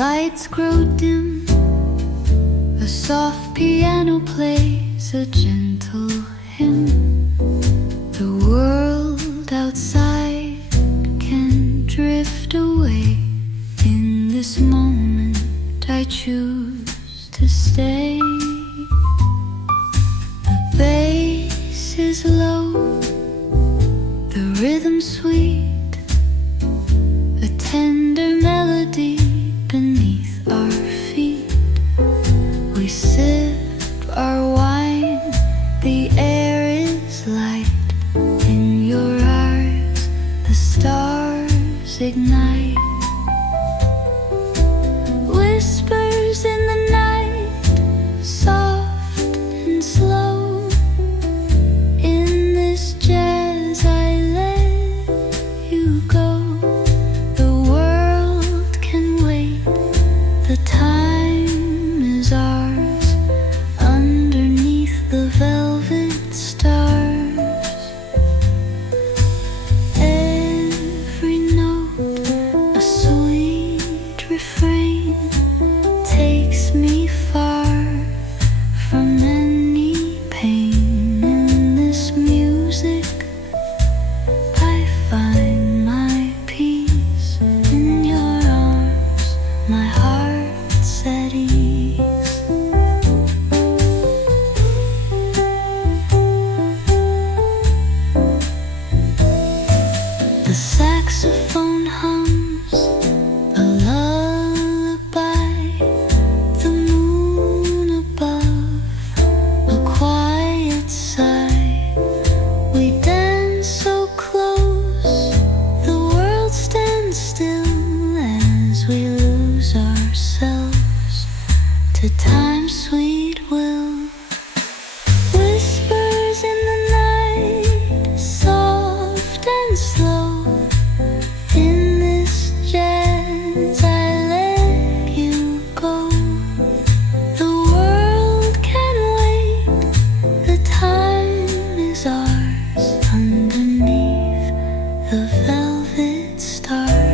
lights grow dim, a soft piano plays a gentle hymn. The world outside can drift away. In this moment I choose to stay. The bass is low, the rhythm sweet, a tender melody beneath our feet. We sip our wine, the air is light. In your eyes the stars ignite. Whispers in the night, soft and slow. In this jazz I let you go. The world can wait, the time is ours. Underneath the velvet stars, every note a sweet refrain takes me far from any pain. In this music I find my peace. In your arms my heart's at ease. The saxophone hums a lullaby, the moon above, a quiet sigh. We dance so close, the world stands still as we lose ourselves to time's sweet will. Whispers in the night, soft and slow. In this jazz I let you go. The world can wait, the time is ours. Underneath the velvet stars.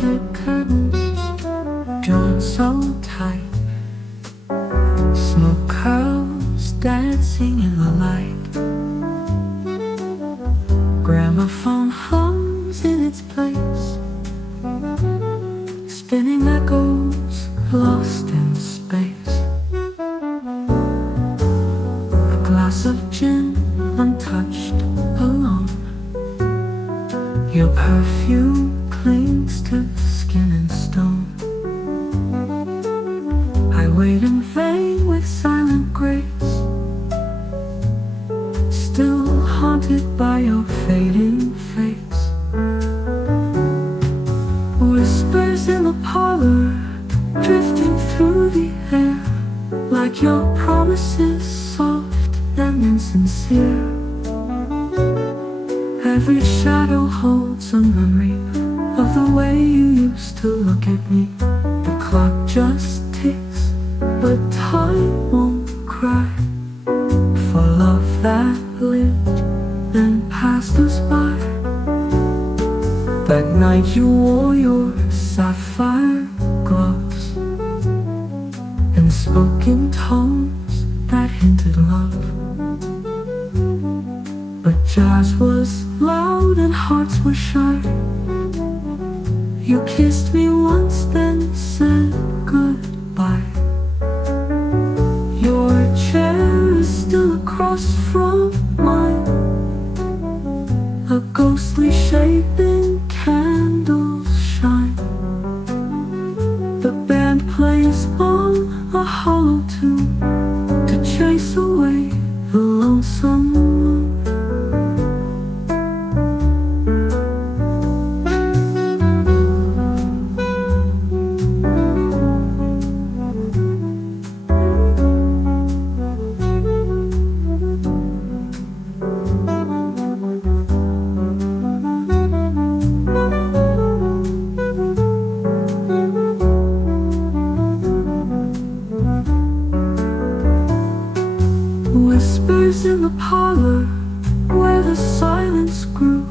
The curtains drawn so tight, smoke curls dancing in the light. Gramophone hums in its place, spinning echoes lost in space. A glass of gin untouched alone, your perfume clings to skin and stone. I wait in vain with silent grace, still haunted by your fading face. Whispers in the parlor, drifting through the air, like your promises, soft and insincere. Every shadow holds a memory of the way you used to look at me. The clock just ticks, but time won't cry for love that lived then passed us by. That night you wore your sapphire gloves and spoke in tones that hinted love. But jazz was loud and hearts were shy. You kissed me once, then said goodbye. Your chair is still across from mine, a ghostly shape in candles shine. The band plays on a hollow tune to chase away the lonesome moon. the parlor where the silence grew,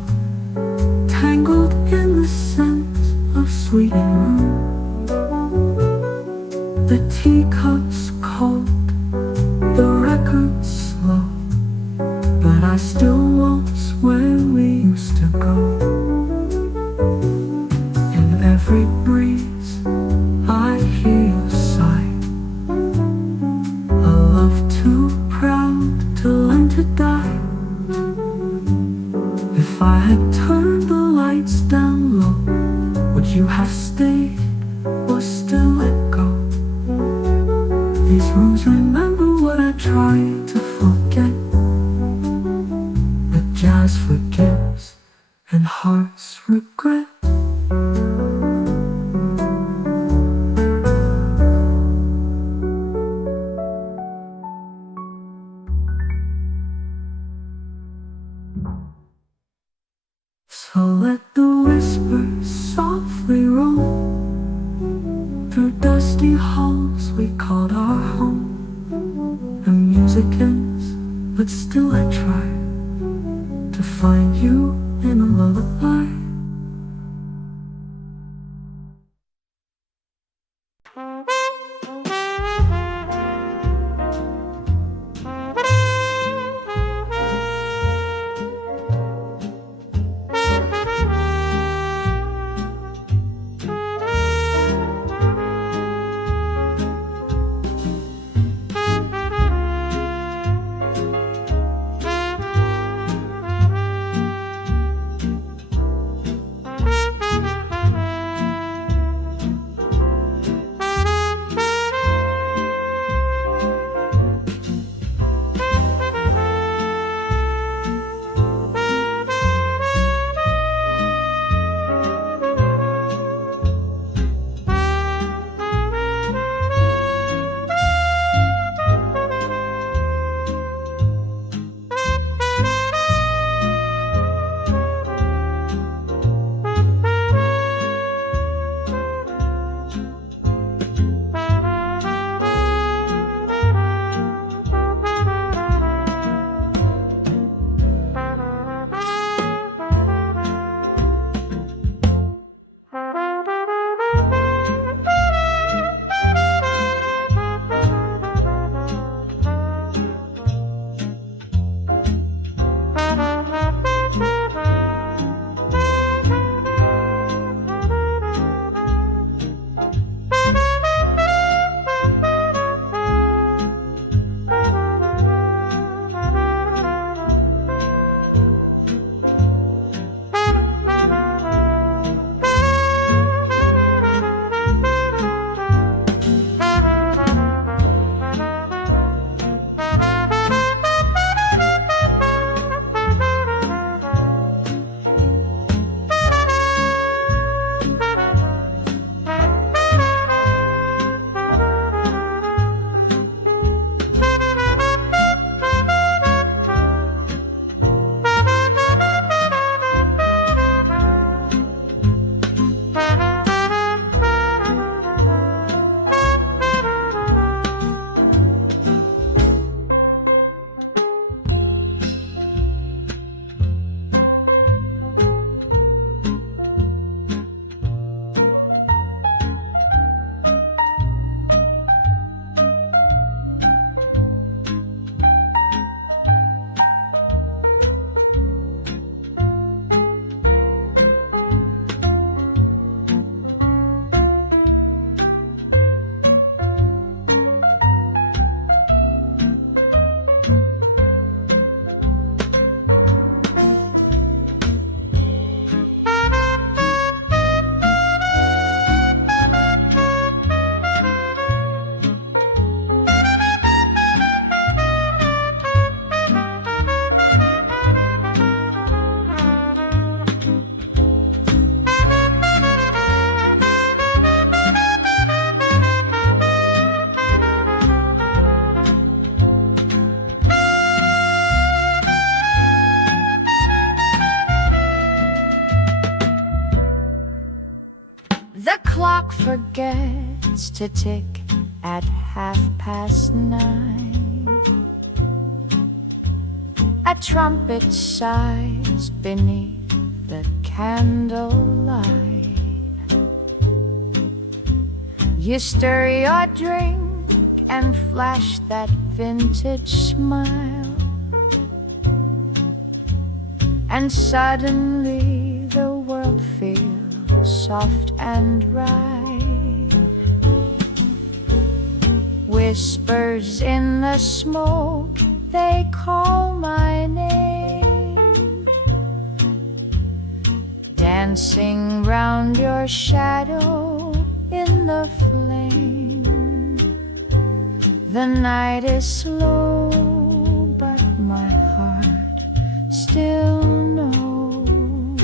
tangled in the scent of sweet room. The teacups cold, the records slow, but I still waltz where we used to go. In every breeze I hear you sigh, a love too proud to learn to die. If I had turned the lights down low, would you have stayed or still let go? These rooms remember what I tried to forget, but jazz forgives and hearts regret. So let the whispers softly roam through dusty halls we called our home. The music ends, but still I try to find you in a lullaby. forgets to tick at 9:30. A trumpet sighs beneath the candlelight. You stir your drink and flash that vintage smile, and suddenly the world feels soft and right. Whispers in the smoke, they call my name, dancing round your shadow in the flame. The night is slow, but my heart still knows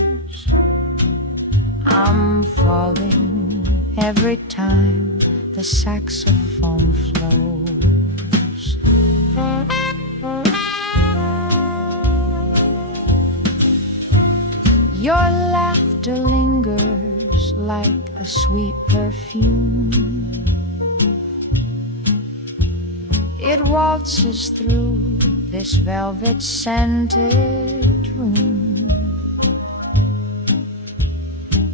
I'm falling every time the saxophone flows. Your laughter lingers like a sweet perfume. It waltzes through this velvet-scented room,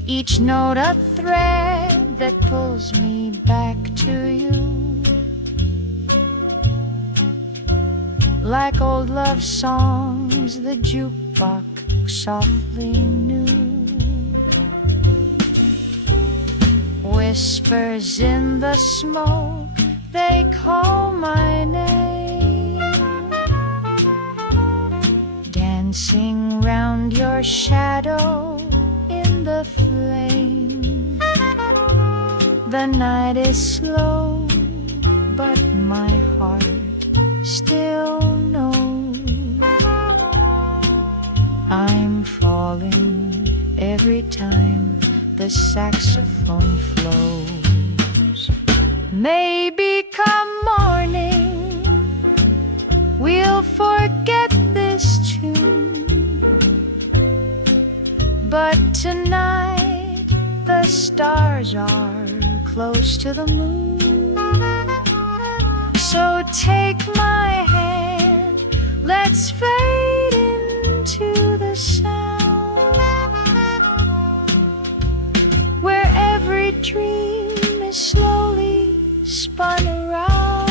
each note a thread that pulls me back to you, like old love songs the jukebox softly knew. Whispers in the smoke, they call my name, dancing round your shadow in the flame. The night is slow, but my heart still knows I'm falling every time the saxophone flows. Maybe come morning we'll forget this tune, but tonight the stars are close to the moon. So take my hand, let's fade into the sound, where every dream is slowly spun around.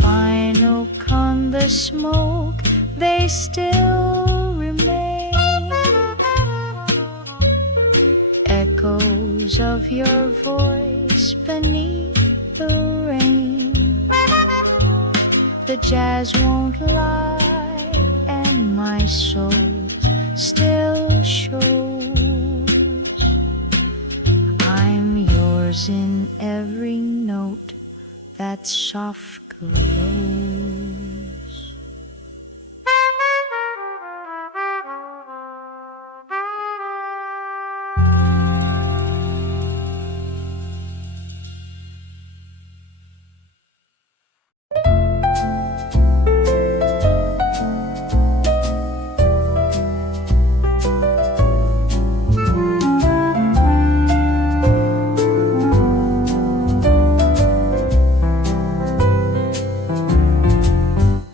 Fine oak on the smoke, they still remain, echoes of your voice beneath the rain. The jazz won't lie, and my soul still shows I'm yours in every note that soft glows.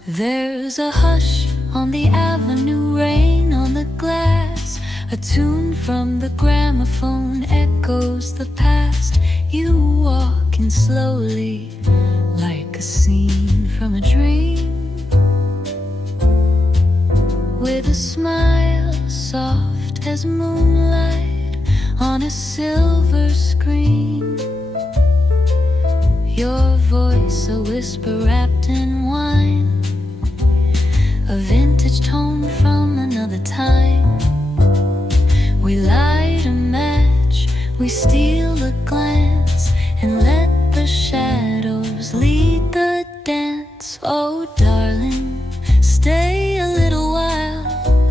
There's a hush on the avenue, rain on the glass. A tune from the gramophone echoes the past. You walking slowly like a scene from a dream, with a smile soft as moonlight on a silver screen. Your voice a whisper wrapped in wine, a vintage tone from another time. We light a match, we steal a glance, and let the shadows lead the dance. Oh darling, stay a little while,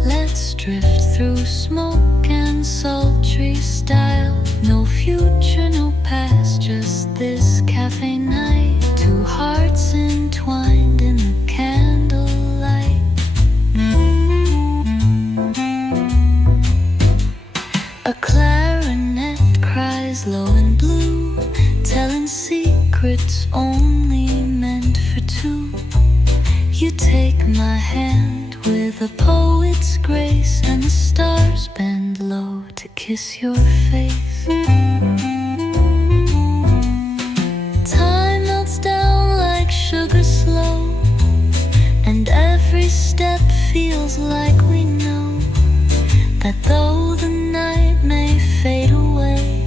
let's drift through smoke and sultry style. No future, no past, just this cafe night. Two hearts entwined in the candlelight. A clarinet cries low and blue, telling secrets only meant for two. take my hand with a poet's grace, and the stars bend low to kiss your face. Time melts down like sugar slow, and every step feels like we know that though the night may fade away,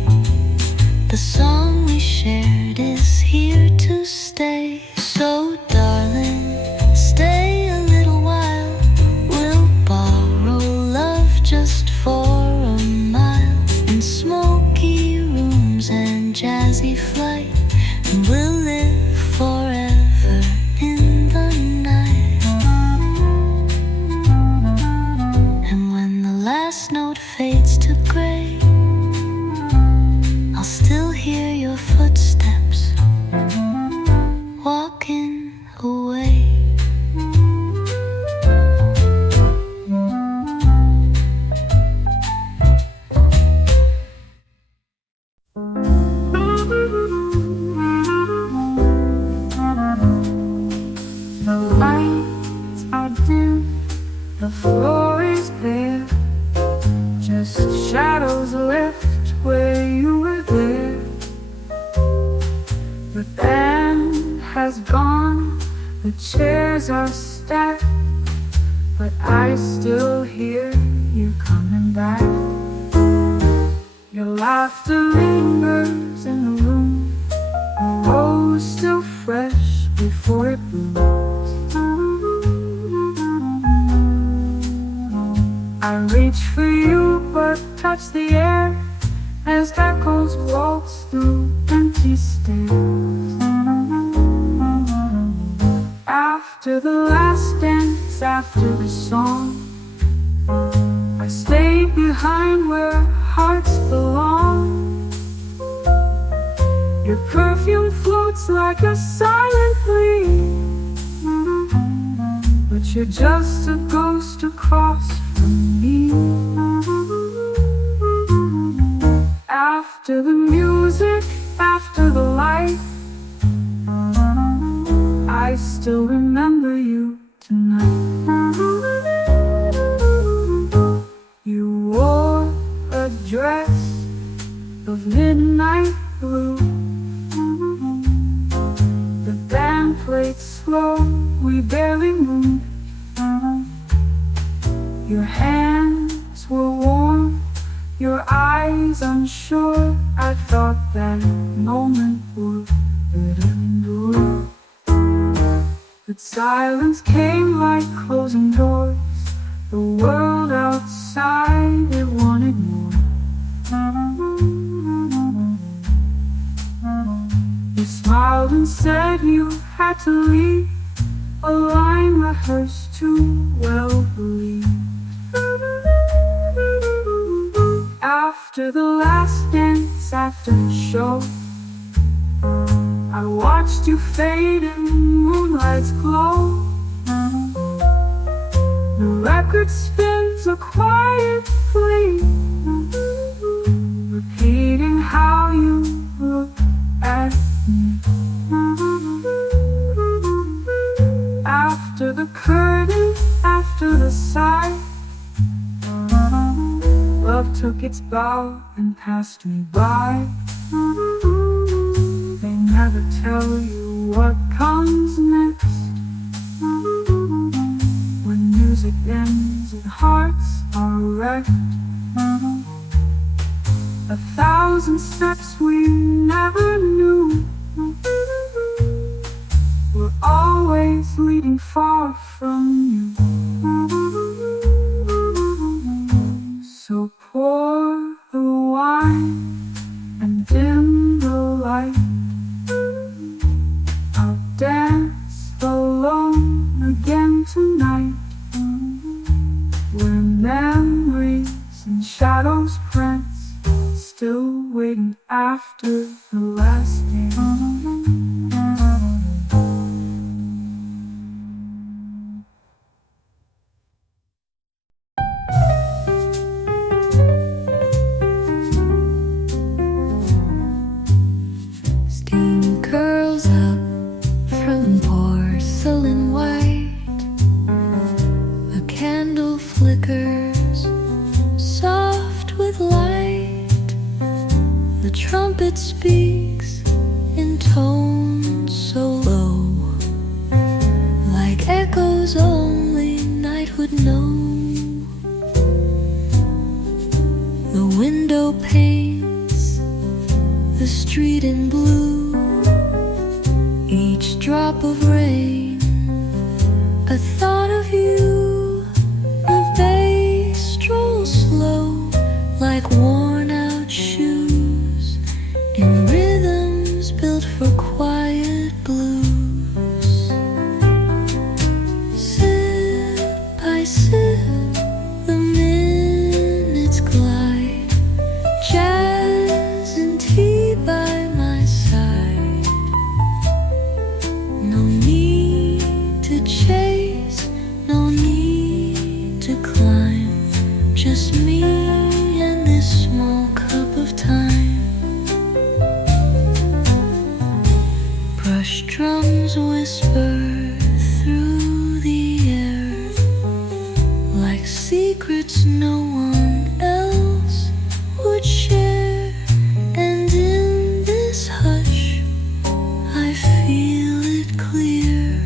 the song we shared is here to stay. So darling, stay a little while. We'll borrow love just for a mile, in smoky rooms and jazzy flight, and we'll live forever in the night. And when the last note fades to gray, I'll still hear your footsteps walking away. The lights are dim, the floor is bare, just shadows left where you were there. The band has gone, the chairs are stacked, but I still hear you coming back. Your laughter lingers in the room, a rose still fresh before it blooms. I reach for you but touch the air as echoes waltz through empty stairs. After the last dance, after the song, I stay behind where hearts belong. Your perfume floats like a silent plea, but you're just a ghost across from me. After the music, after the light, I still remember you tonight. You wore a dress of midnight blue. The band played slow, we barely moved. Your hands were warm, your eyes unsure. I thought that moment would endure, but silence came like closing doors. The world outside, it wanted more. You smiled and said you had to leave, a line rehearsed too well believed. After the last dance, after the show, I watched you fade in moonlight's glow. The record spins a quiet plea, repeating how you look at me. After the curtain, after the sigh, love took its bow and passed me by. They never tell you what comes next. When music ends and hearts are wrecked, 1,000 steps we never knew were always leading far from you. So pour the wine and dim the light. I'll dance alone again tonight, where memories and shadows prance, still waiting after the last dance. Steam curls up from porcelain white, drop of rain, a thought of you. The bass strolls slow like worn out shoes in rhythms built for quiet blues. Sip by sip, the minutes glide, jazz and tea by my side. No need to chase, no need to climb, just me and this small cup of time. Brush drums whisper through the air like secrets no one else would share. And in this hush, I feel it clear.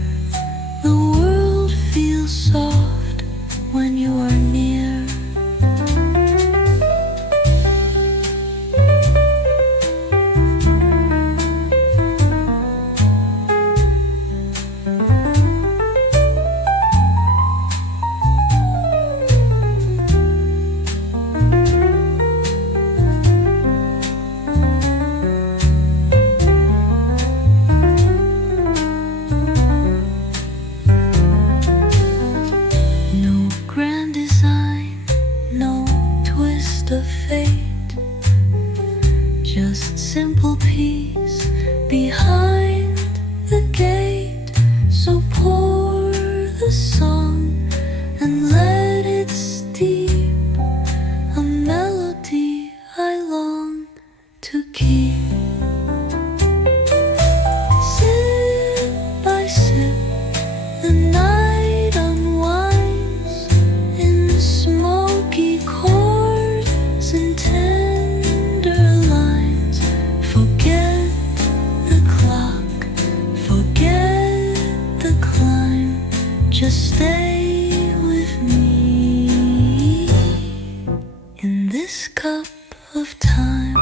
The world feels soft when you are near. No grand design, no twist of fate, just simple peace behind the gate. So pour the song and let it steep, a melody I long to keep. Sip by sip, the night unwinds in smoky chords and tender lines. Forget the clock, forget the climb, just stay with me in this cup of time.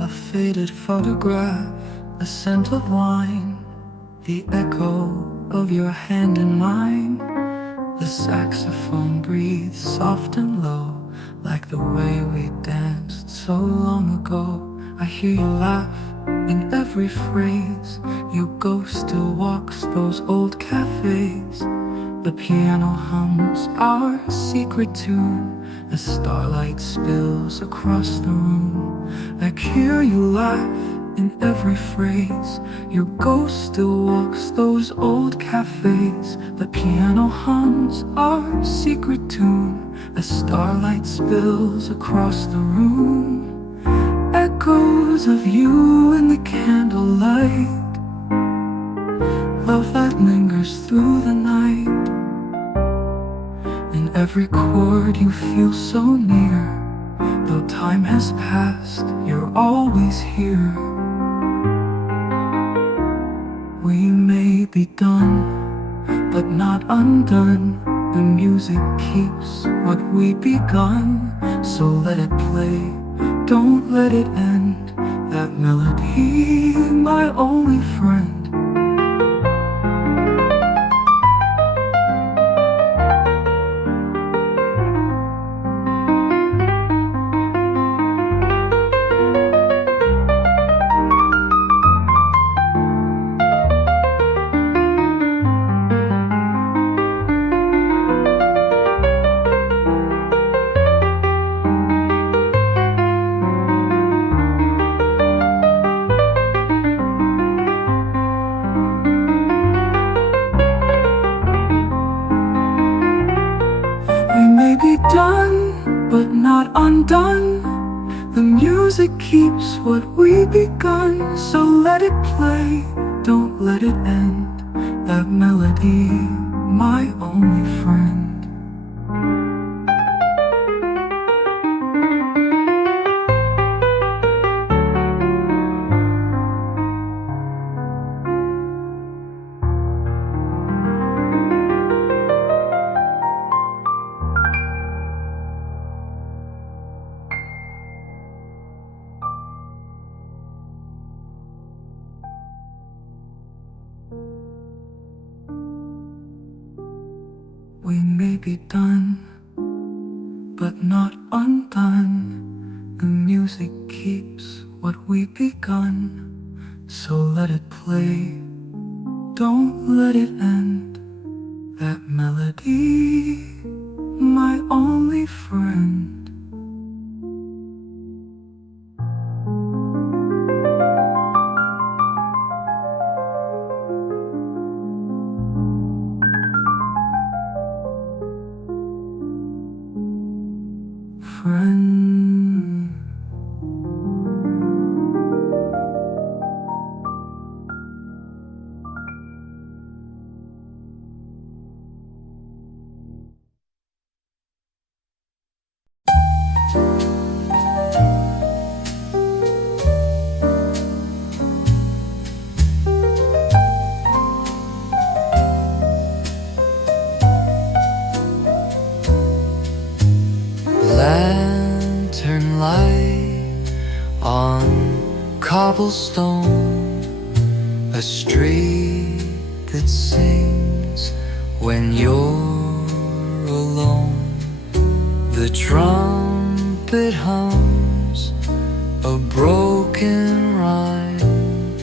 A faded photograph, a scent of wine, the echo of your hand in mine. The saxophone breathes soft and low, like the way we danced so long ago. I hear you laugh in every phrase. Your ghost still walks those old cafes. The piano hums our secret tune as starlight spills across the room. I hear you laugh in every phrase. Your ghost still walks those old cafes. The piano hums our secret tune as starlight spills across the room. Echoes of you in the candlelight, love that lingers through the night. In every chord you feel so near. Though time has passed, you're always here. We may be done, but not undone. The music keeps what we begun. So let it play, don't let it end. That melody, my only friend. We may be done, but not undone. The music keeps what we begun, so let it play, don't let it end. That melody, my only friend. We may be done, but not undone. The music keeps what we begun, so let it play, don't let it end. That melody, my only friend. Friend. Lantern light on cobblestone, a street that sings when you're alone. The trumpet hums a broken rhyme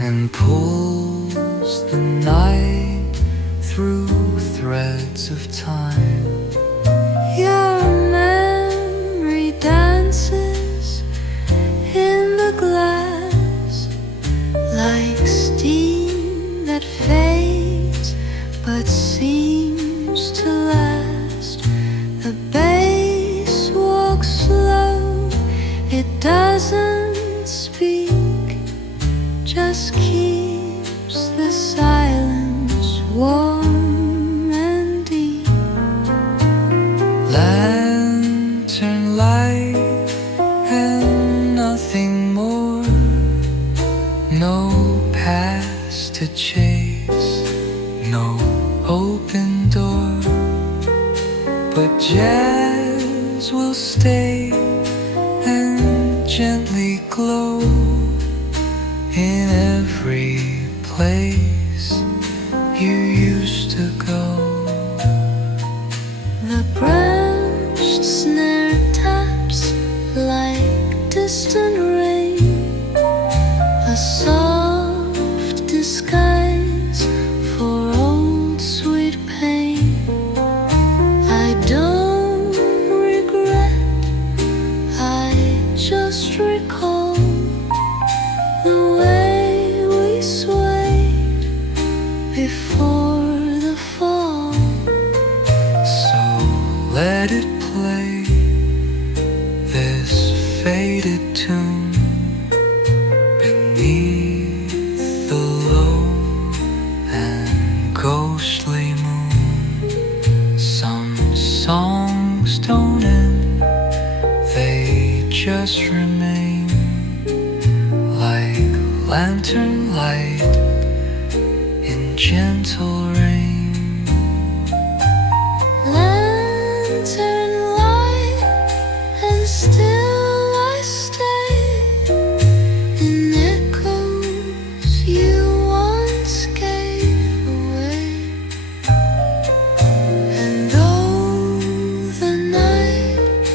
and pulls the night through threads of time. Your memory dances in the glass like steam that fades but seems to last. The bass walks slow, it doesn't speak, just keeps the silence warm and deep. Lantern light and nothing more, no past to chase, no open door, but jazz will stay and gently glow in every place you used to go. The branched snare taps like distant rain, a soft disguise for old sweet pain. I don't regret, I just recall the way we swayed before the fall. So let it play, this faded tune, beneath the low and ghostly moon. Some songs don't end, they just remain like lantern light in gentle rain. Lantern light, and still I stay in echoes you once gave away. And though the night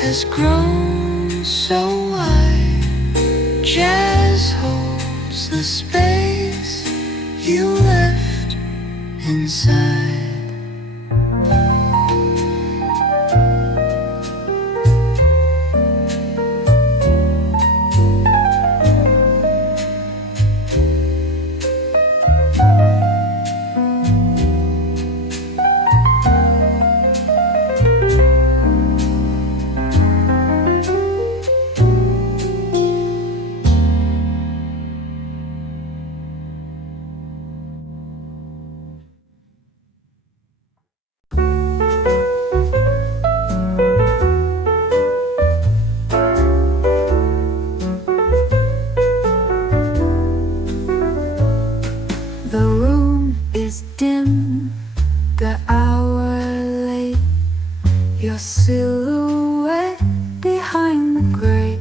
has grown so wide, jazz holds the space you left inside. silhouette behind the gray.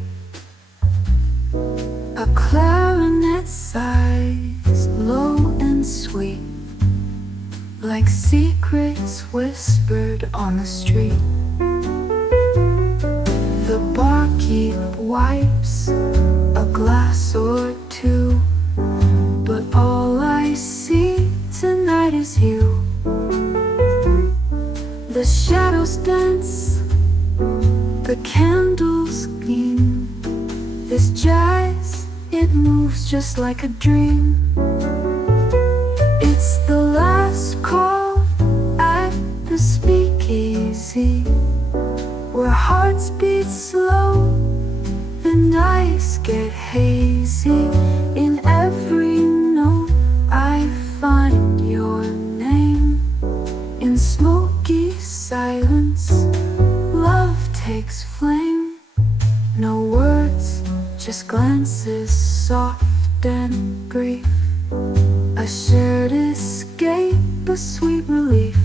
A clarinet sighs low and sweet, like secrets whispered on the street. The barkeep wipes a glass or two, but all I see tonight is you. The shadows dance, the candles gleam. This jazz, it moves just like a dream. It's the last call at the speakeasy, where hearts beat slow and eyes get hazy. In every note I find your name. In smoky silence, love takes flame. No words, just glances, soft and brief. A shared escape, a sweet relief.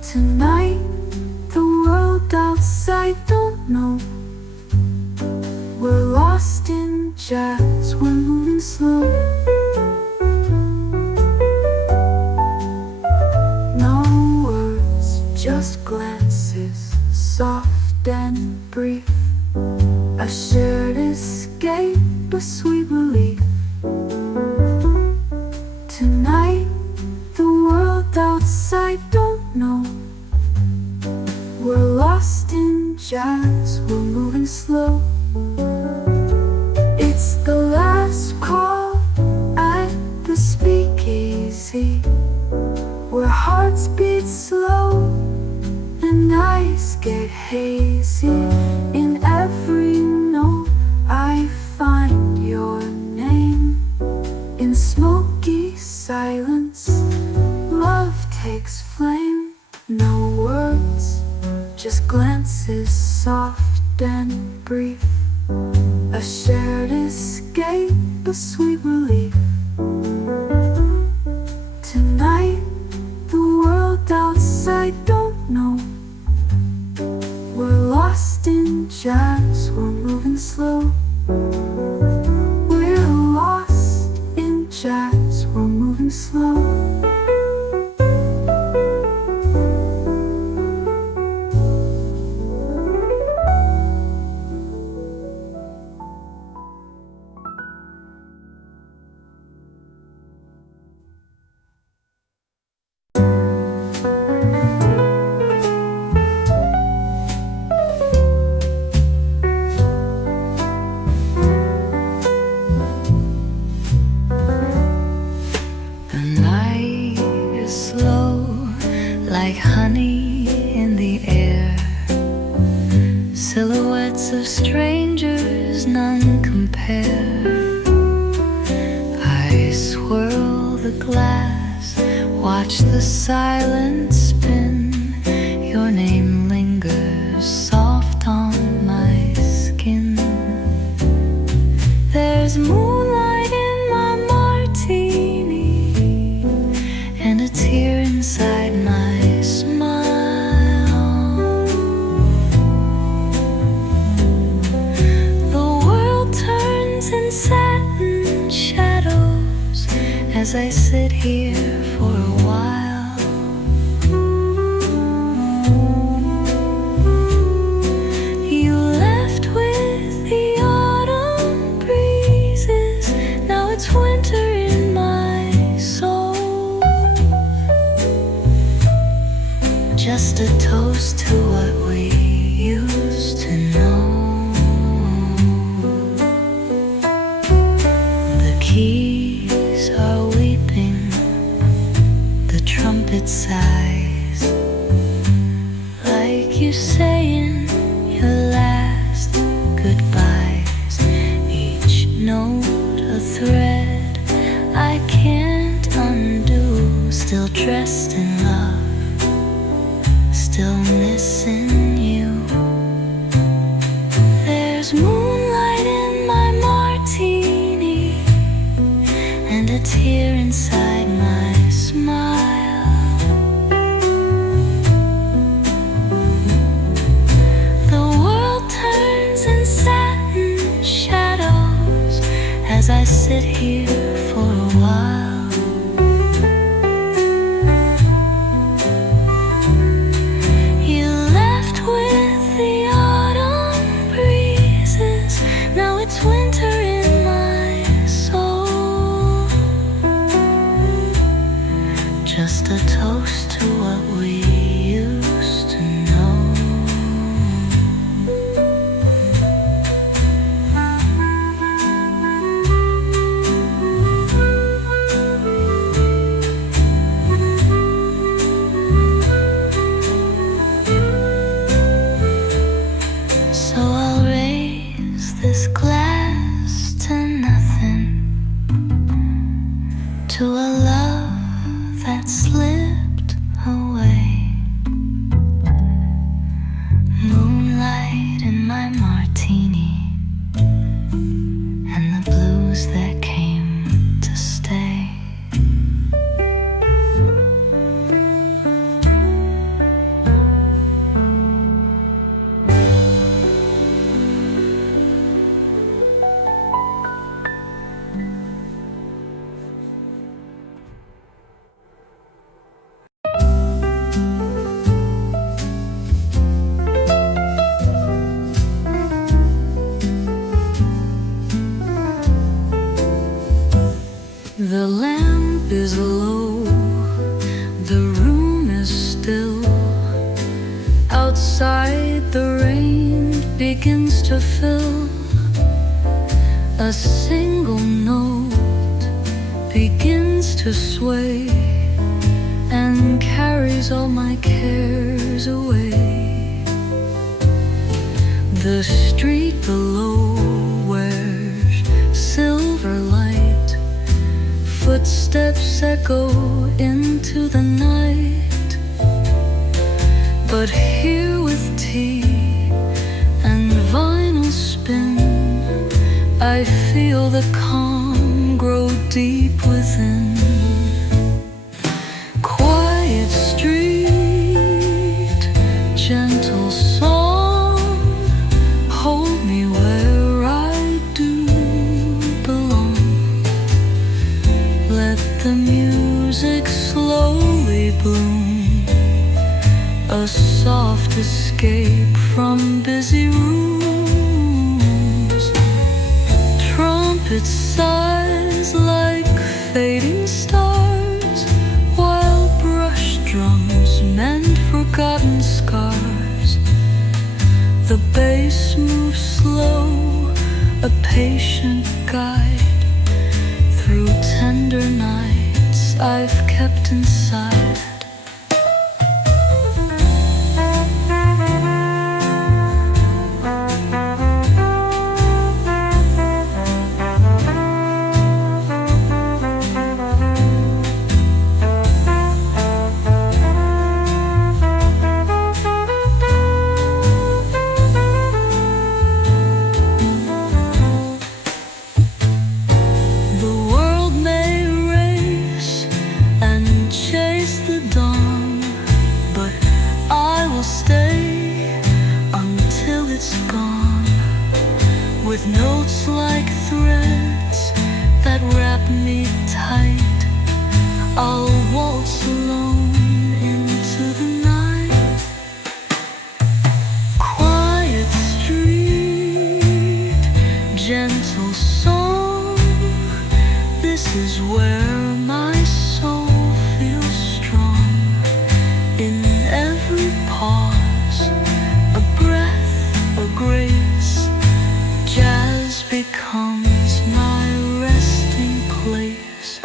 Tonight, the world outside don't know. We're lost in jazz, we're moving slow. No words, just glances, soft and brief. A shared escape, a sweet relief. Tonight, the world outside don't know. We're lost in jazz, we're moving slow. It's the last call at the speakeasy, where hearts beat slow and eyes get hazy. In every note I find your name. In smoky silence, love takes flame. No words, just glances, soft and brief. A shared escape, a sweet relief. Tonight, the world outside don't know. We're lost in jazz, we're moving slow. We're lost in jazz, we're moving slow. Like honey in the air, silhouettes of strangers, none compare. I swirl the glass, watch the silence spin. Your name lingers soft on my skin. There's moonlight in my martini and a tear inside my smile. The world turns in satin shadows as I sit here for a while. You left with the autumn breezes, now it's winter in my soul. Just a toast to what we used to know. The keys are weeping, the trumpet sighs, like you saying your last goodbyes. Each note a thread I can't undo, still dressed in love, still missing you. There's moonlight in my martini and a tear inside my smile. sit here for a while. You left with the autumn breezes. Now it's winter in my soul. Just a toast to what we used to know. So I'll raise this glass to nothing, to a love that slipped away. Moonlight in my martini, and the blues that came to stay. The lamp is low, the room is still. Outside the rain begins to fill. A single note begins to sway and carries all my cares away. The street below wears silver light. Footsteps echo into the night. But here with tea and vinyl spin, I feel the calm grow deep within. Quiet street, gentle song, hold me where I do belong. Let the music slowly bloom, a soft escape from busy rooms. Trumpet sighs like fading stars, while brush drums mend forgotten scars. The bass moves slow, a patient guide through tender nights I've kept inside. With notes like threads that wrap me tight, I'll waltz alone into the night. Quiet street, gentle song, this is where my soul feels strong. In every pause, a breath, a grace, jazz becomes my resting place.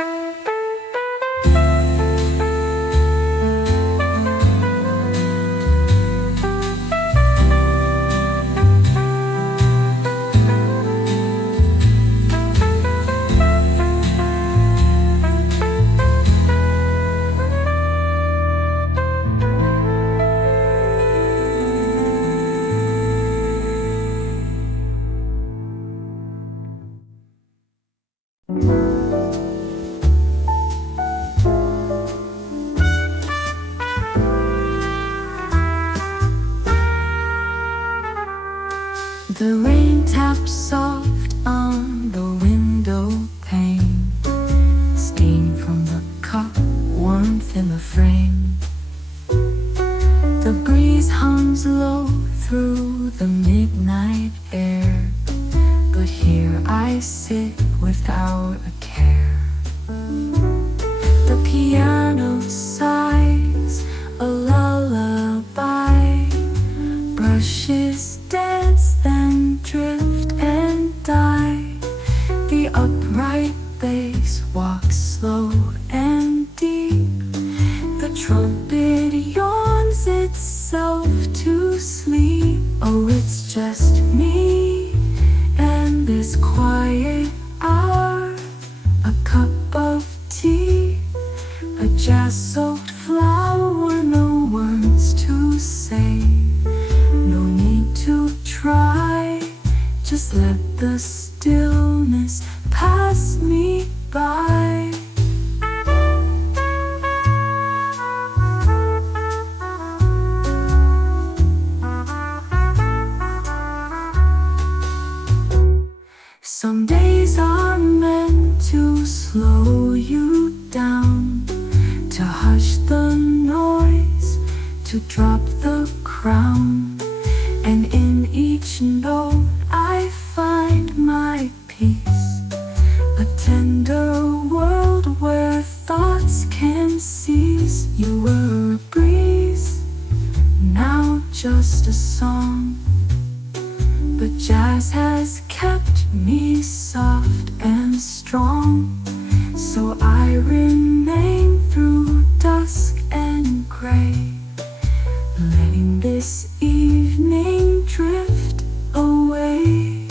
The rain taps soft on the window pane. myself to sleep. Oh, it's just me and this quiet hour. A cup of tea, a jazz-soaked flower. No words to say, no need to try. Just let the stillness pass me by. Some days are meant to slow you down, to hush the noise, to drop the crown. And in each note I find my peace, a tender world where thoughts can cease. You were a breeze, now just a song, but jazz has kept me soft and strong. So I remain through dusk and gray, letting this evening drift away.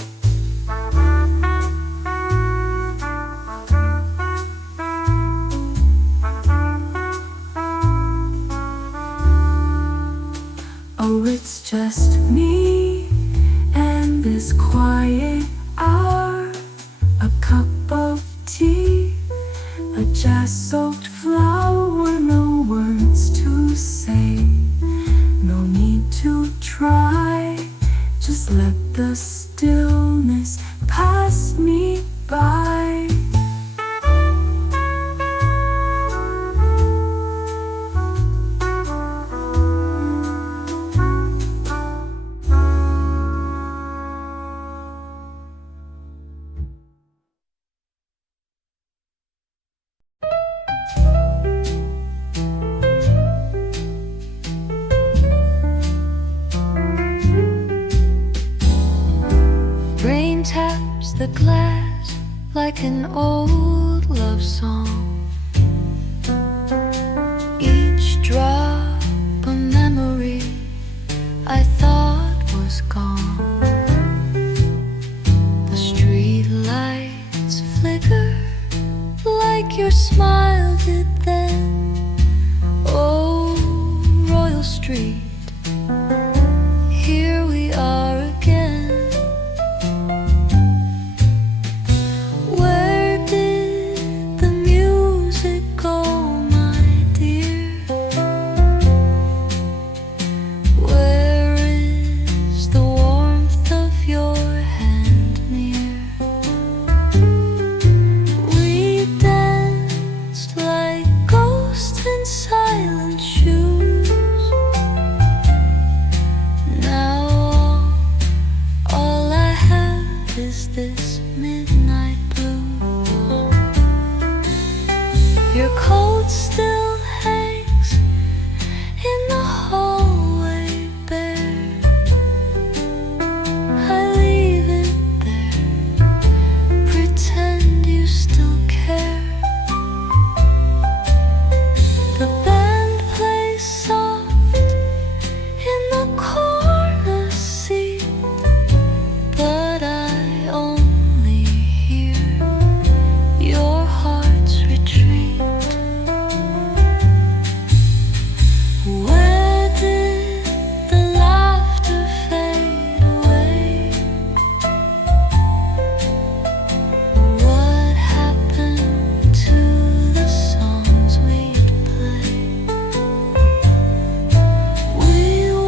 Oh, it's just me and this quiet hour. A cup of tea, a jazz-soaked flower. No words to say, no need to try. Just let the stillness pass me by. Rain taps the glass like an old love song. Each drop a memory I thought was gone. The street lights flicker like your smile did then. Oh, Royal Street, here we are again. Where did the music go, my dear? Where is the warmth of your hand near? We danced like ghosts in silent shoes. Now all I have is this midnight blues. Your coat still hangs in the hallway bare. I leave it there, pretend you still care. The band plays soft in the corner seat, but I only hear your heart's retreat. Where did the laughter fade away? What happened to the songs we'd play? We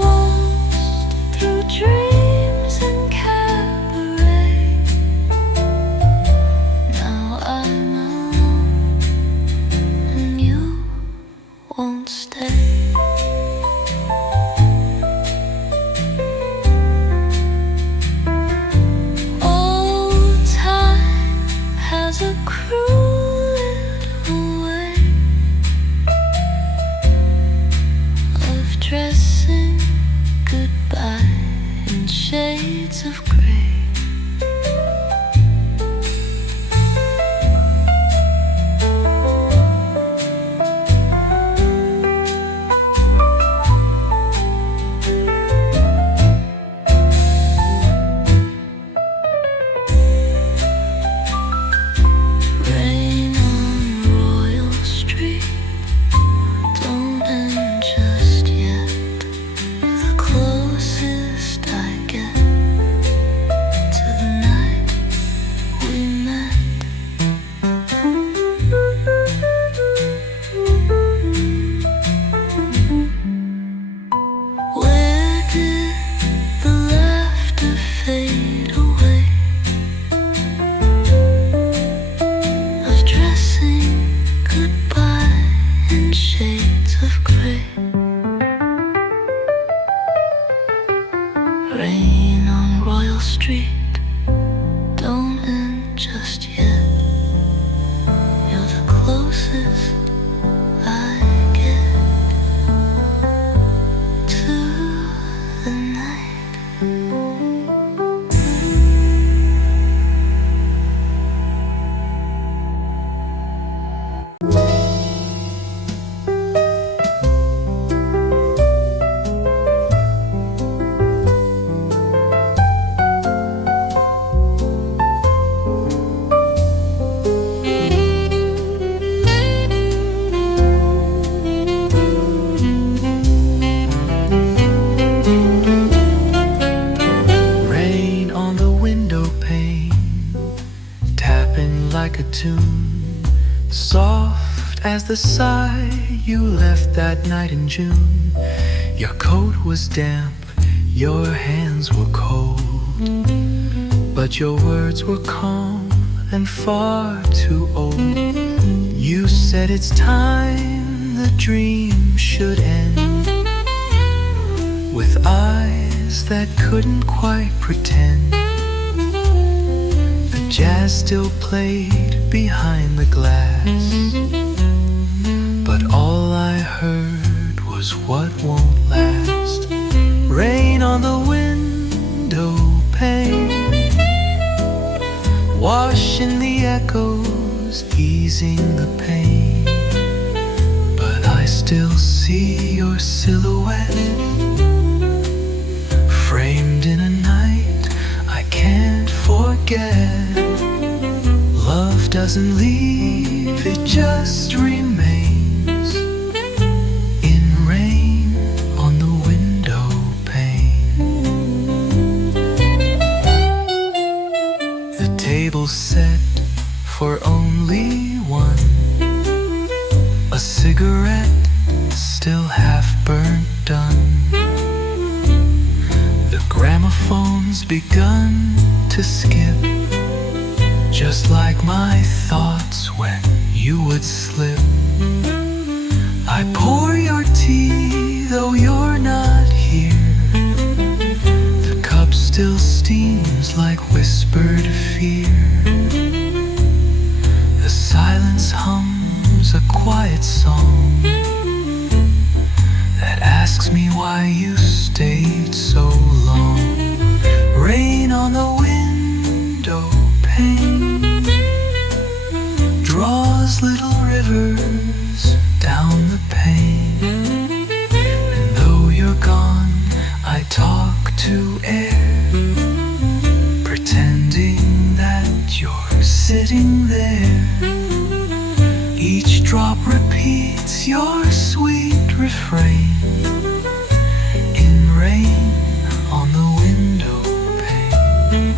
waltzed through dreams and cabaret. Now I'm alone and you won't stay. Oh, time has a cruel little way of dressing goodbye in shades of gray. Rain on Royal Street, don't end just yet. You're the closest I get to the night. Rain on the window pane, tapping like a tune, soft as the sigh you left that night in June. Your coat was damp, your hands were cold, but your words were calm and far too old. You said it's time the dream should end, with eyes that couldn't quite pretend. The jazz still played behind the glass, but all I heard was what won't last. Rain on the window pane, washing the echoes, easing the pain. But I still see your silhouette, framed in a night I can't forget. Love doesn't leave, it just remains in rain on the window pane. The table's set for only one, a cigarette still half burnt done. The gramophone's begun to skip, just like my thoughts when you would slip. I pour your tea though you're not here. The cup still steams like whispered fear. The silence hums a quiet song that asks me why you stayed so long. Rain on the window pane draws little rivers down the pane. And though you're gone, I talk to air, pretending that you're sitting there. Each drop repeats your sweet refrain in rain on the window pane.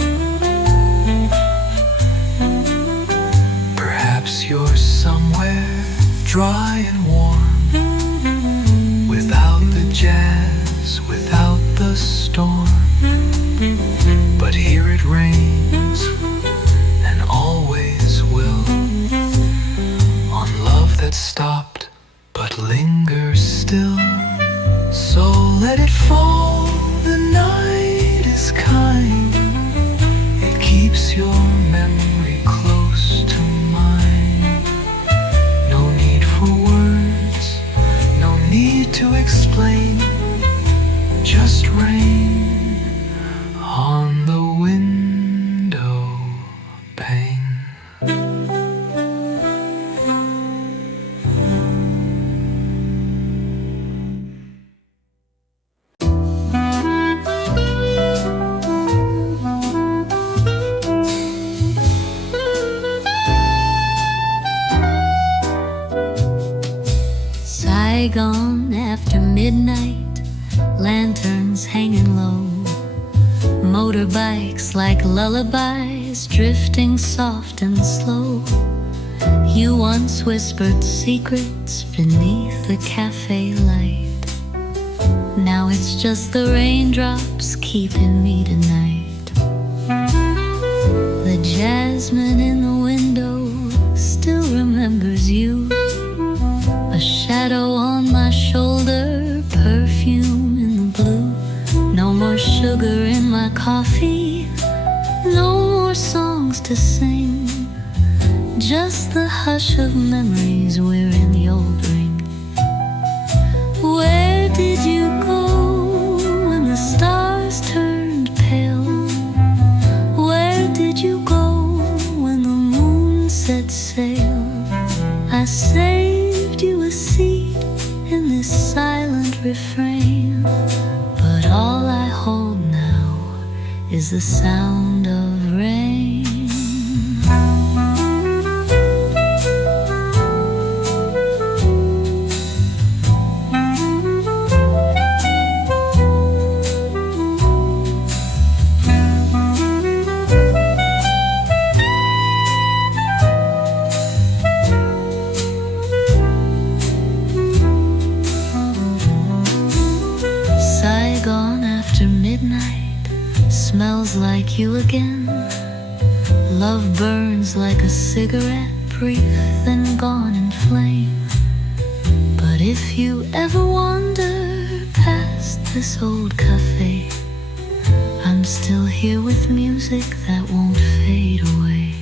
Perhaps you're somewhere dry and warm, without the jazz, without the storm. But here it rains and always will, on love that stopped but lingers still. So let it fall, the night is kind. It keeps your memory close to mine. No need for words, no need to explain, just rain on the window pane. Saigon after midnight, lanterns hanging low, motorbikes like lullabies drifting soft and slow. You once whispered secrets beneath the cafe light. Now it's just the raindrops keeping me tonight. The jasmine in the window still remembers you, a shadow on my shoulder, perfume in the blue. No more more sugar in my coffee, no more songs to sing, just the hush of memories wherein you'll bring. Where did you go when the stars turned pale? Where did you go when the moon set sail? I saved you a seat in this silent refrain, but all I hold now is the sound of rain. Saigon after midnight smells like you again. Love burns like a cigarette, brief then gone in flame. But if you ever wander past this old cafe, I'm still here with music that won't fade away.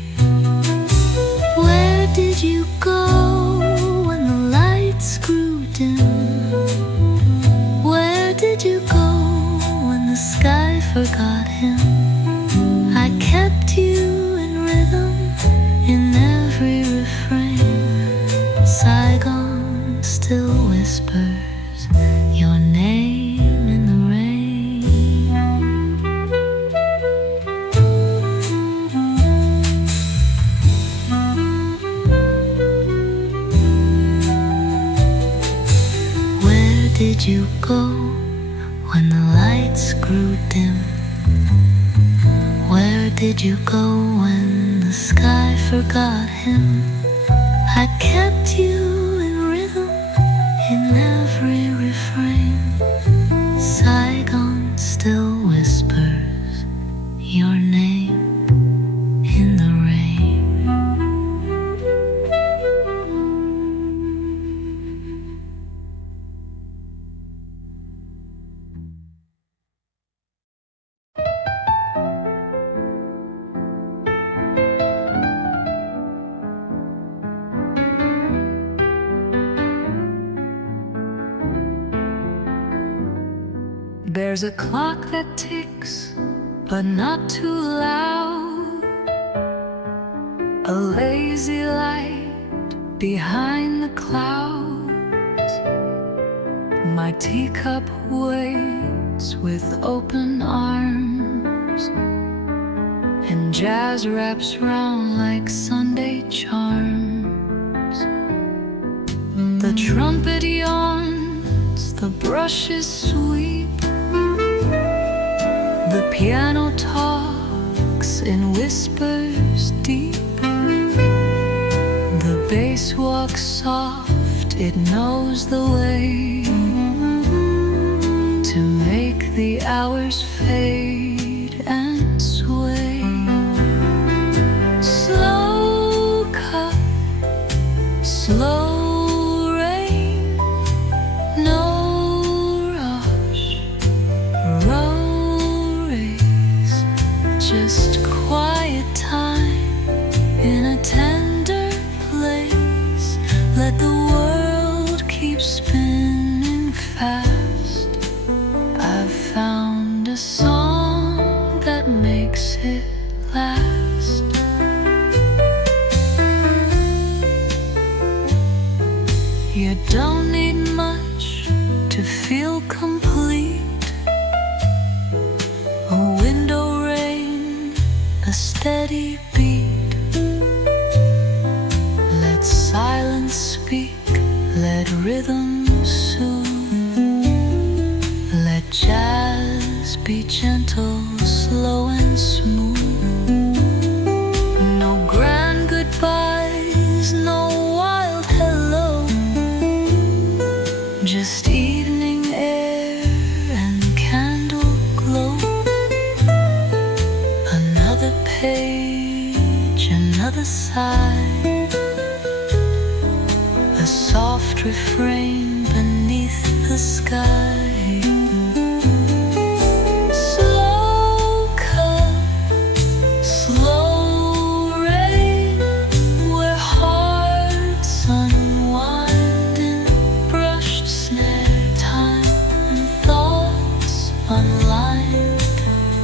Where did you go when the lights grew dim? Where did you go when the sky forgot him? I kept you in rhythm in every refrain. Saigon still whispers your name in the rain. Where did you go when the lights grew dim? Where did you go when the sky forgot him? I kept you in rhythm in every refrain. Saigon still whispers your name in the rain. There's a clock that ticks, but not too loud. A lazy light behind the clouds. My teacup waits with open arms, and jazz wraps round like Sunday charms. The trumpet yawns, the brushes sweep. The piano talks in whispers deep. The bass walks soft, it knows the way to make the hours fade and sway. Slow cut, slow rain, no rush, just quiet time in a tender place. Let the world keep spinning fast. I've found a song that makes it last. You don't need much to feel complete. A window rain, a steady beat. Let silence speak, let rhythm soothe. Let jazz be gentle, slow and smooth. No grand goodbyes, no wild hello, just evening air and candle glow. Another page, another side, a soft refrain beneath the sky. one line.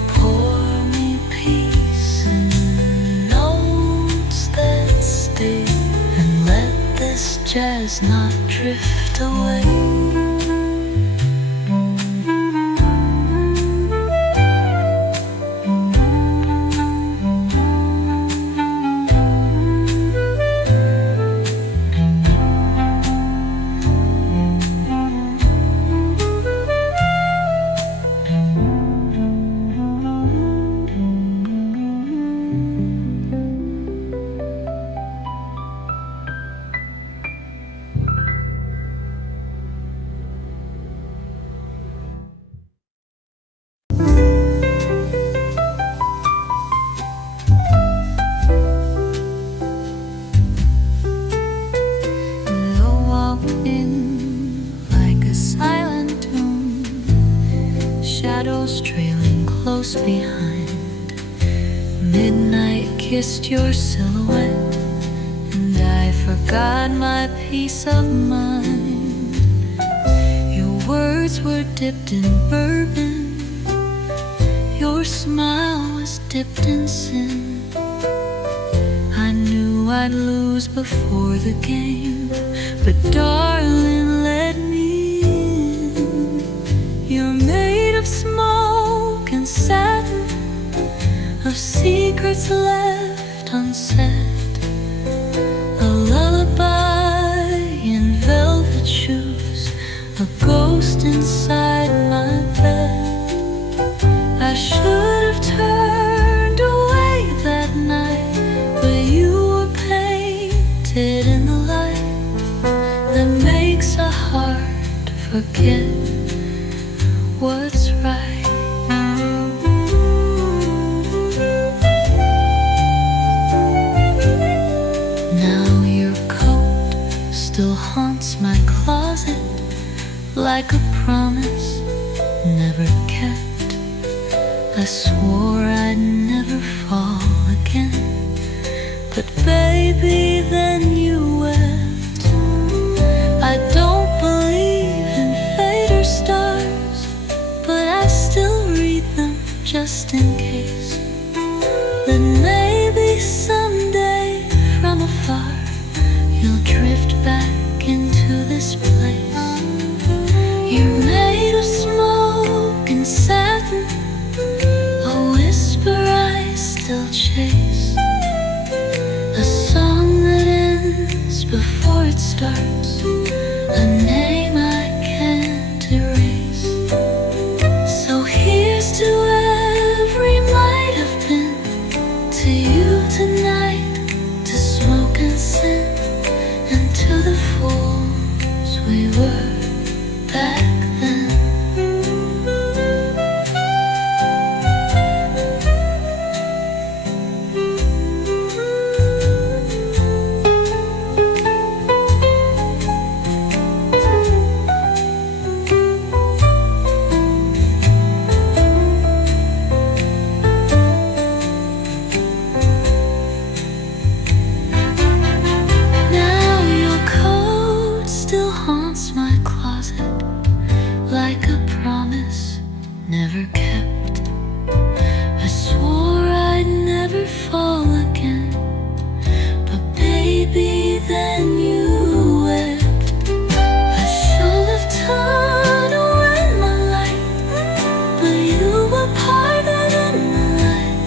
Pour me peace in notes that stay, and let this jazz not drift away. Shadows trailing close behind. Midnight kissed your silhouette, and I forgot my peace of mind. Your words were dipped in bourbon, your smile was dipped in sin. I knew I'd lose before the game, but darling, let me in. You're made of smoke and satin, of secrets left unsaid. A lullaby in velvet shoes, a ghost inside my bed. I should have turned away that night, but you were painted in the light that makes a heart forget what's right. Now your coat still haunts my closet like a promise never kept. I swore I'd never fall again, but baby, then you wept. I don't believe in fate or stars, but I still read them just in case, that maybe someday from afar you'll drift back into this place. You're made of smoke and satin, a whisper I still chase, a song that ends before it starts, a name I can't erase. So here's to every might have been, to you tonight, to smoke and sin, and to the fools we were back then. Now your coat still haunts my closet like a promise never kept. I swore I'd never fall again, but baby, then you wept. I should have turned away my light, but you were parted in the light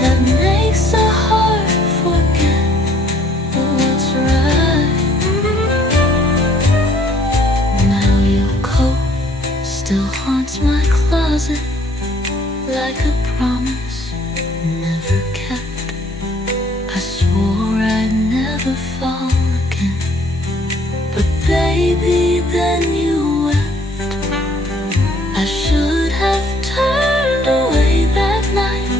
that makes a heart forget what's right. Now your coat still haunts my closet like a promise never kept. I swore I'd never fall again, but baby, then you wept. I should have turned away that night,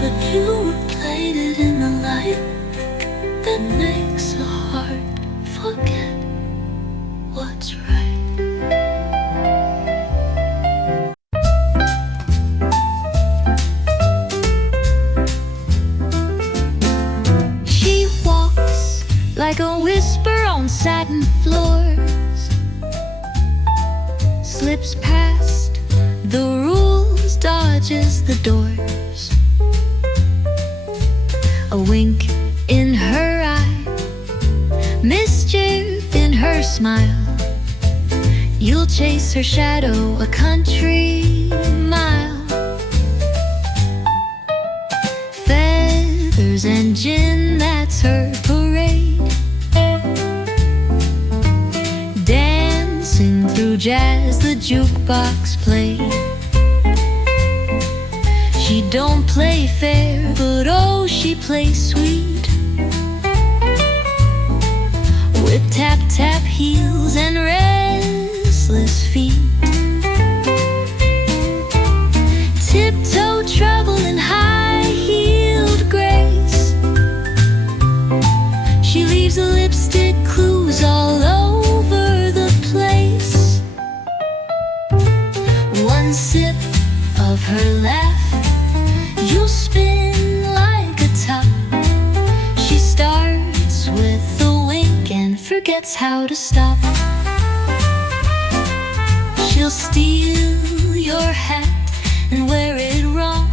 but you were plated in the light that makes a heart forget what's right. She walks like a whisper on satin floors, the rules, dodges the doors. A wink in her eye, mischief in her smile. You'll chase her shadow a country mile. Feathers and gin, that's her parade. Dancing through jazz, the jukebox played. She don't play fair, but oh, she plays sweet. With tap-tap heels and restless feet. Tiptoe trouble and high-heeled grace. She leaves the lipstick clues all over the place. One sip of her laugh, you'll spin like a top. She starts with a wink and forgets how to stop. She'll steal your hat and wear it wrong,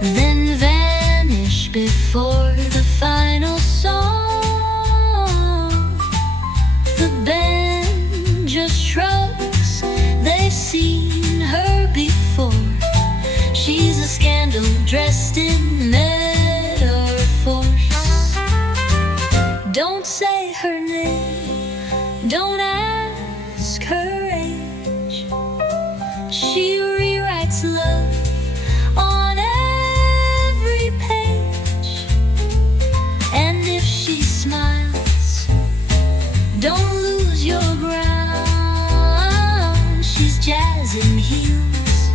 then vanish before the final song. The band just shrugs, they've seen her before. She's a scandal dressed in metaphors. Don't say her name, don't ask her age. She rewrites love on every page. And if she smiles, don't lose your ground. She's jazz in heels,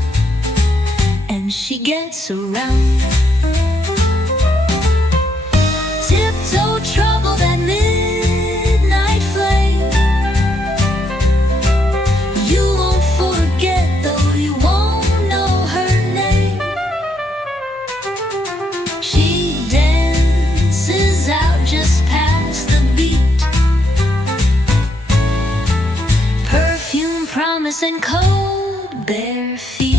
and she gets around. Tiptoe trouble, that midnight flame. You won't forget, though you won't know her name. She dances out just past the beat. Perfume, promise, and cold bare feet.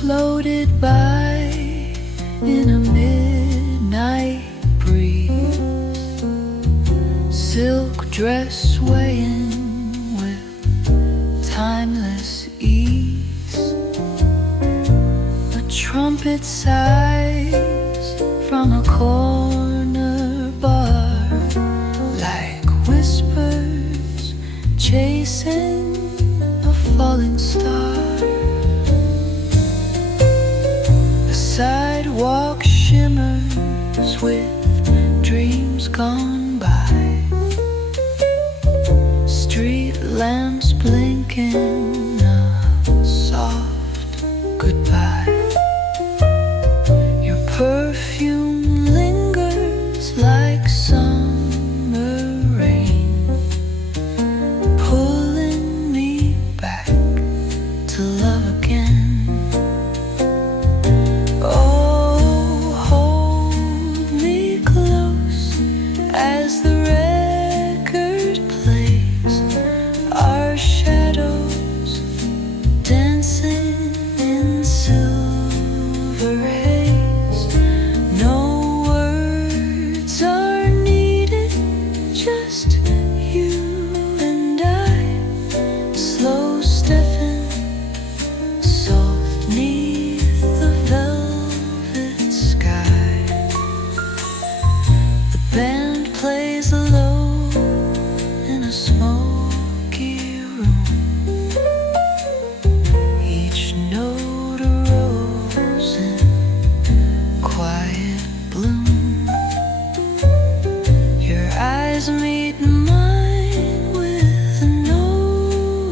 Floated by in a midnight breeze, silk dress swaying with timeless ease. A trumpet sighs from a corner bar, like whispers chasing a falling star. Sidewalk shimmers with dreams gone by. Street lamps blinking a soft goodbye. Your perfume lingers like summer rain, pulling me back to love again. As the record plays, our shadows dancing in silver haze. No words are needed, just you and I, slow stepping soft 'neath the velvet sky. The band plays low in a smoky room, each note a rose in quiet bloom. Your eyes meet mine with no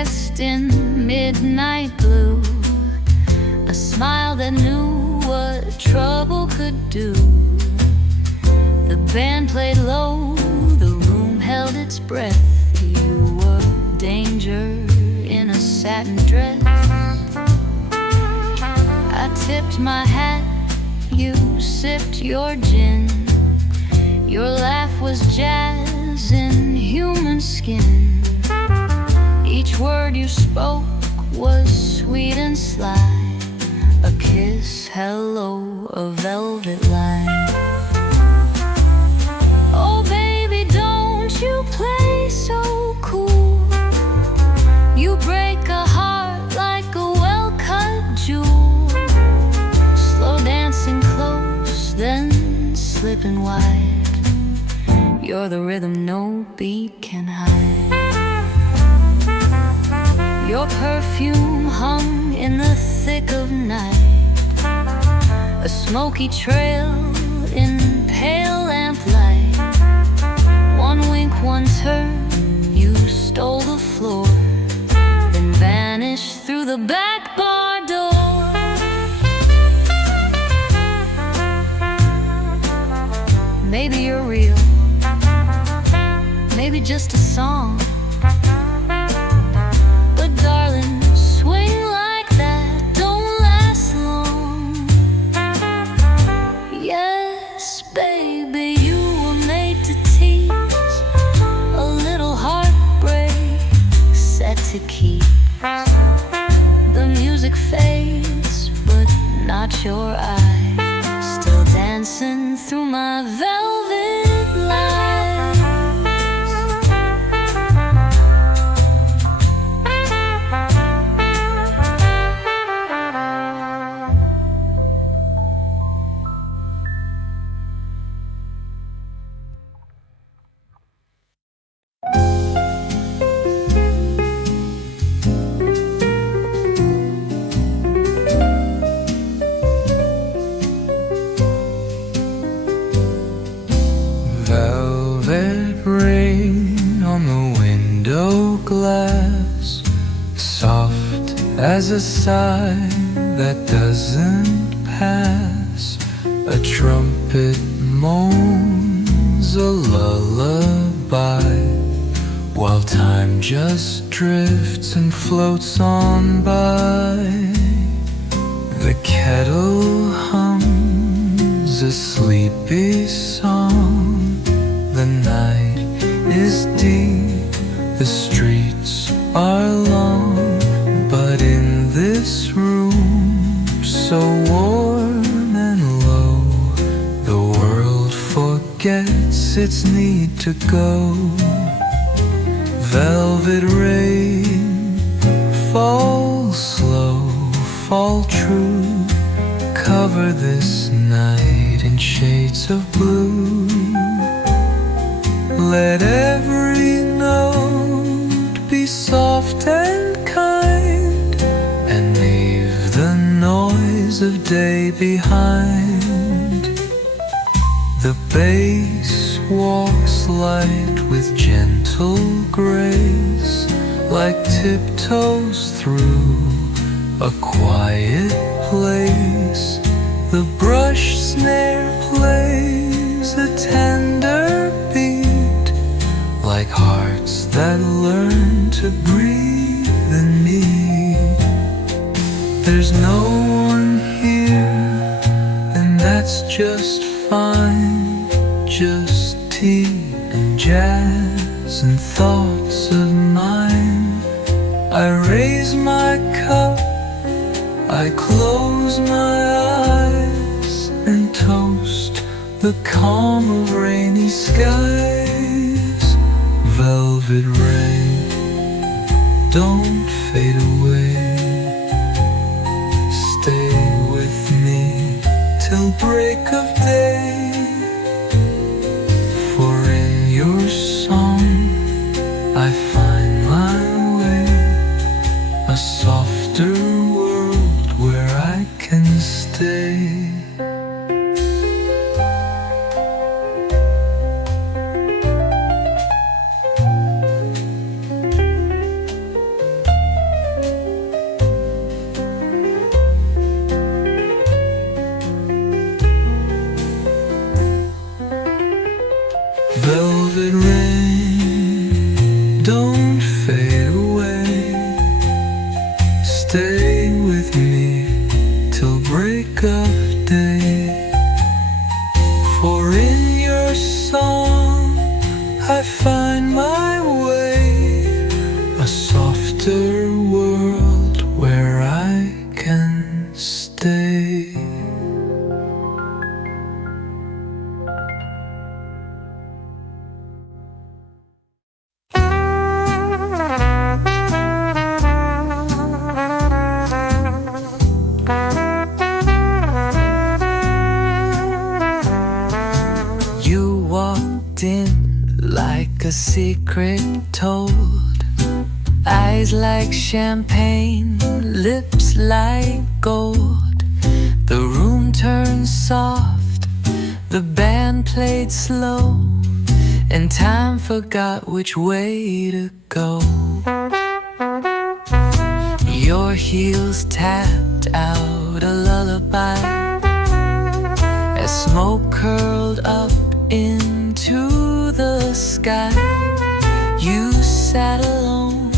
dressed in midnight blue, a smile that knew what trouble could do. The band played low, the room held its breath. You were danger in a satin dress. I tipped my hat, you sipped your gin. Your laugh was jazz in human skin. Each word you spoke was sweet and sly, a kiss, hello, a velvet line. Oh baby, don't you play so cool. You break a heart like a well-cut jewel. Slow dancing close, then slipping wide. You're the rhythm no beat can hide. Your perfume hung in the thick of night, a smoky trail in pale lamplight. One wink, one turn, you stole the floor, then vanished through the back bar door. Maybe you're real, maybe just a song. But darling, swing like that don't last long. Yes, baby, you were made to tease, a little heartbreak set to keep. The music fades, but not your eyes, still dancing through my velvet lies. Velvet rain on the window glass, soft as a sigh that doesn't pass. A trumpet moans a lullaby, while time just drifts and floats on by. The kettle hums a sleepy song. The night is deep, the streets are long, but in this room so warm and low, the world forgets its need to go. Velvet rain, fall slow, fall true, cover this night in shades of blue. Let every note be soft and kind, and leave the noise of day behind. The bass walks light with gentle grace, like tiptoes through a quiet place. The brush snare plays a tender beat, like hearts that learn to breathe in me. There's no one here, and that's just fine. Just tea and jazz and thoughts of mine. I raise my cup, I close my eyes, and toast the calm of rainy skies. Velvet rain, don't fade away. Stay with me till break of day. For in your song I find my way, a softer world where I can stay. stay with me till break of day. For in your song I find my way, a softer world where I can stay. You walked in like a secret told, eyes like champagne, lips like gold. The room turned soft, the band played slow, and time forgot which way to go. Your heels tapped out a lullaby as smoke curled up into the sky. You sat alone,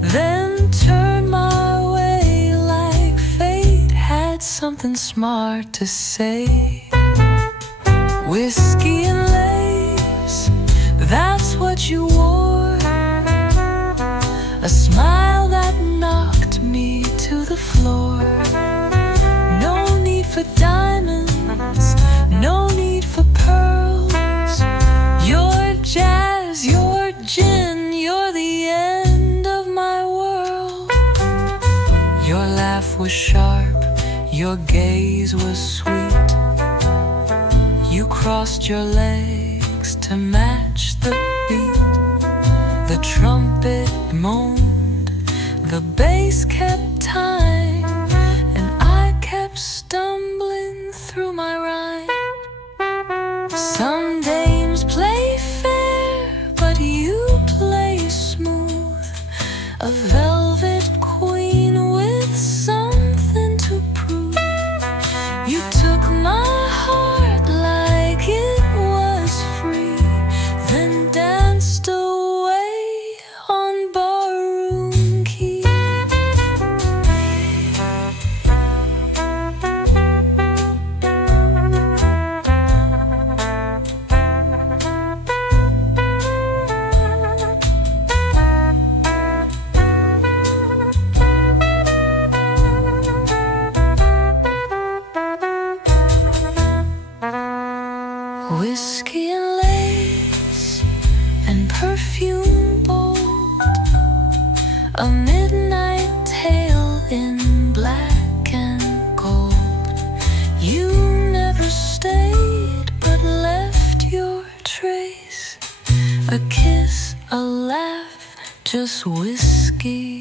then turned my way like fate had something smart to say. Whiskey and lace, that's what you wore, a smile that knocked me to the floor. No need for diamonds, no need for pearls. Your jazz, your gin, you're the end of my world. Your laugh was sharp, your gaze was sweet. You crossed your legs to match the beat. The trumpet moaned, the bass kept time, and I kept stumbling through my rhyme. Some dames play fair, but you play smooth, a velvet queen with something to prove. You took my heart like it was free, then danced away on barroom key. Whiskey and lace and perfume bold, a midnight tale in black and gold. You never stayed but left your trace, a kiss, a laugh, just whiskey